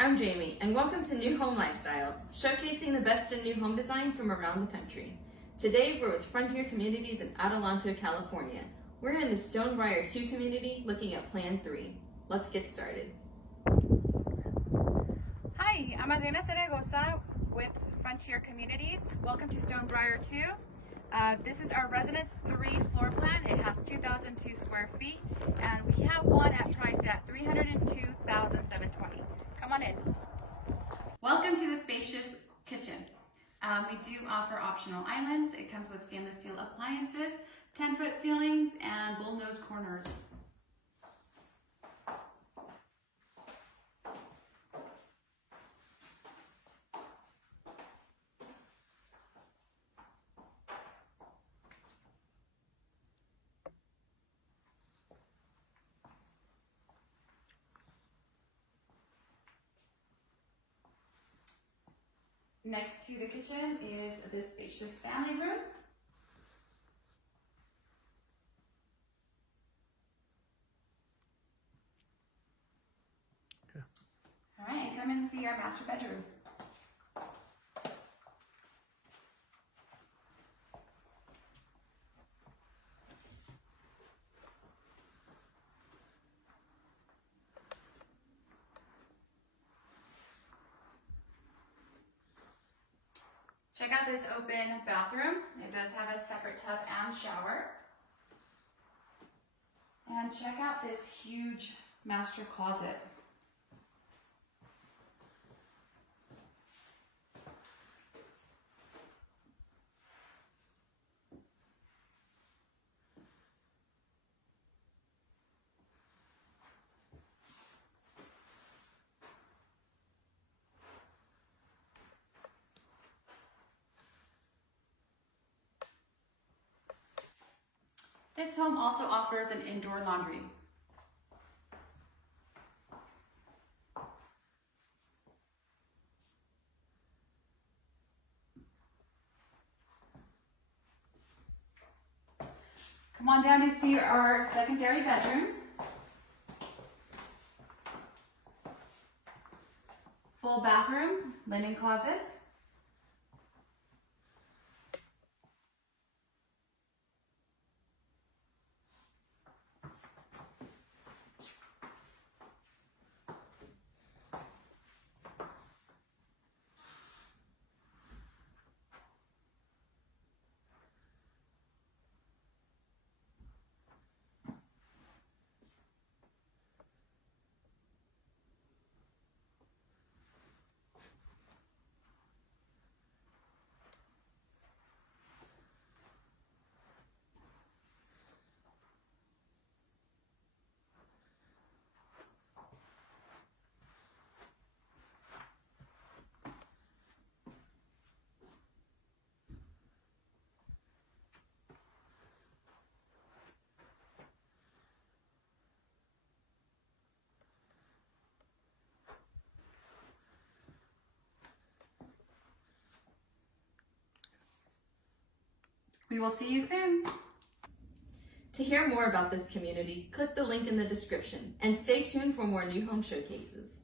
I'm Jamie, and welcome to New Home Lifestyles, showcasing the best in new home design from around the country. Today, we're with Frontier Communities in Adelanto, California. We're in the Stone Briar 2 community looking at Plan 3. Let's get started. Hi, I'm Adriana Zaragoza with Frontier Communities. Welcome to Stone Briar 2. This is our Residence 3 floor plan. It has 2,002 square feet, and we have one priced at $302,720. Come on in. Welcome to the spacious kitchen. We do offer optional islands. It comes with stainless steel appliances, 10-foot ceilings, and bullnose corners. Next to the kitchen is this spacious family room. Okay. All right, and come and see our master bedroom. Check out this open bathroom. It does have a separate tub and shower. And check out this huge master closet. This home also offers an indoor laundry. Come on down and see our secondary bedrooms. Full bathroom, linen closets. We will see you soon. To hear more about this community, click the link in the description and stay tuned for more new home showcases.